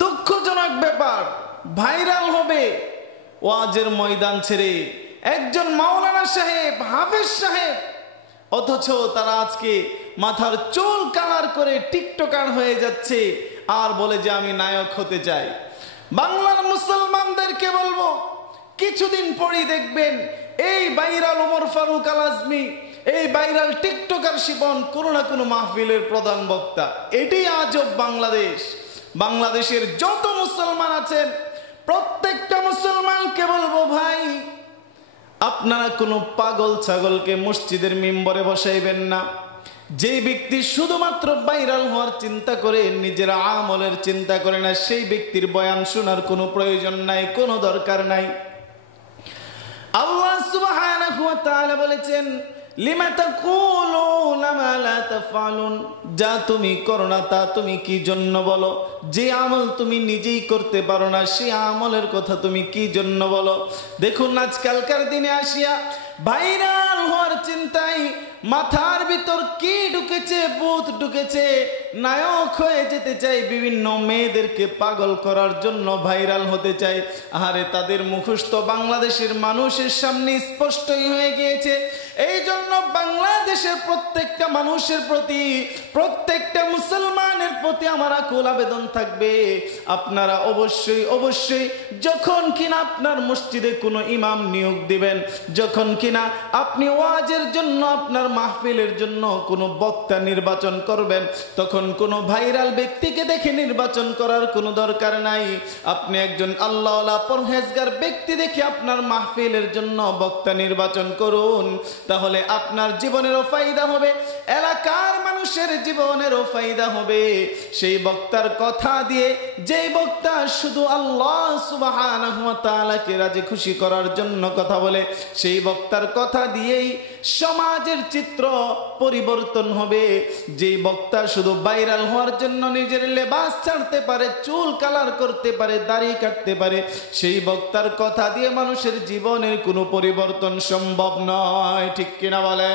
দুঃখজনক ব্যাপার, ভাইরাল হবে ওয়াজের ময়দান ছেড়ে একজন মাওলানা সাহেব, হাফেজ সাহেব, অথচ তারা আজকে মাথার চুল কালার করে টিকটকার হয়ে যাচ্ছে আর বলে যে আমি নায়ক হতে চাই। বাংলার মুসলমানদেরকে বলবো, কিছুদিন পরেই দেখবেন এই ভাইরাল ওমর ফারুক আল আজমি, এই ভাইরাল টিকটকার শিপন কোনো না কোনো মাহফিলের প্রধান বক্তা। এটাই আজব বাংলাদেশ। বাংলাদেশের যত মুসলমান আছেন প্রত্যেকটা মুসলমানকে বলবো, ভাই আপনারা কোনো পাগল ছাগলকে মসজিদের মিম্বরে বসাইবেন না। যে ব্যক্তি শুধুমাত্র ভাইরাল হওয়ার চিন্তা করে, নিজের আমলের চিন্তা করে না, সেই ব্যক্তির বয়ান শোনার কোনো প্রয়োজন নাই, কোনো দরকার নাই। আল্লাহ সুবহানাহু ওয়া তাআলা বলেছেন, লিমা তাকুলুনা মা লা তাফআলুন, যা তুমি করো না তা তুমি কি জন্য বলো? যে আমল তুমি নিজেই করতে পারো না সেই আমলের কথা তুমি কি জন্য বলো? দেখুন আজকালকার দিনে আসিয়া ভাইরাল হওয়ার চিন্তায় মাথার ভিতর কি ঢুকেছে, ভূত ঢুকেছে, নায়ক হয়ে যেতে চাই, বিভিন্ন মেয়েদেরকে পাগল করার জন্য ভাইরাল হতে চাই। আরে তাদের মুখস্থ বাংলাদেশের মানুষের সামনে স্পষ্টই হয়ে গিয়েছে। এই জন্য বাংলাদেশের প্রত্যেকটা মানুষের প্রতি, প্রত্যেকটা মুসলমানের প্রতি আমার আকুল আবেদন থাকবে, আপনারা অবশ্যই অবশ্যই যখন কিনা আপনার মসজিদে কোনো ইমাম নিয়োগ দিবেন, যখন কিনা আপনি ওয়াজের জন্য, আপনার মাহফিলের জন্য কোনো বক্তা নির্বাচন করবেন, তখন কোনো ভাইরাল ব্যক্তিকে দেখে নির্বাচন করার কোনো দরকার নাই। আপনি একজন আল্লাহওয়ালা পরহেজগার ব্যক্তি দেখে আপনার মাহফিলের জন্য বক্তা নির্বাচন করুন। তাহলে আপনার জীবনেরও ফায়দা হবে, এলাকার মানুষের জীবনেরও ফায়দা হবে। সেই বক্তার কথা দিয়ে, যেই বক্তা শুধু আল্লাহ সুবহানাহু ওয়া তাআলাকে রাজি খুশি করার জন্য কথা বলে, সেই বক্তার কথা দিয়েই সমাজের চিত্র পরিবর্তন হবে। যেই বক্তা শুধু ভাইরাল হওয়ার জন্য নিজের লেবাস ছাড়তে পারে, চুল কালার করতে পারে, দাড়ি কাটতে পারে, সেই বক্তার কথা দিয়ে মানুষের জীবনের কোনো পরিবর্তন সম্ভব নয়। ঠিক কিনা বলে?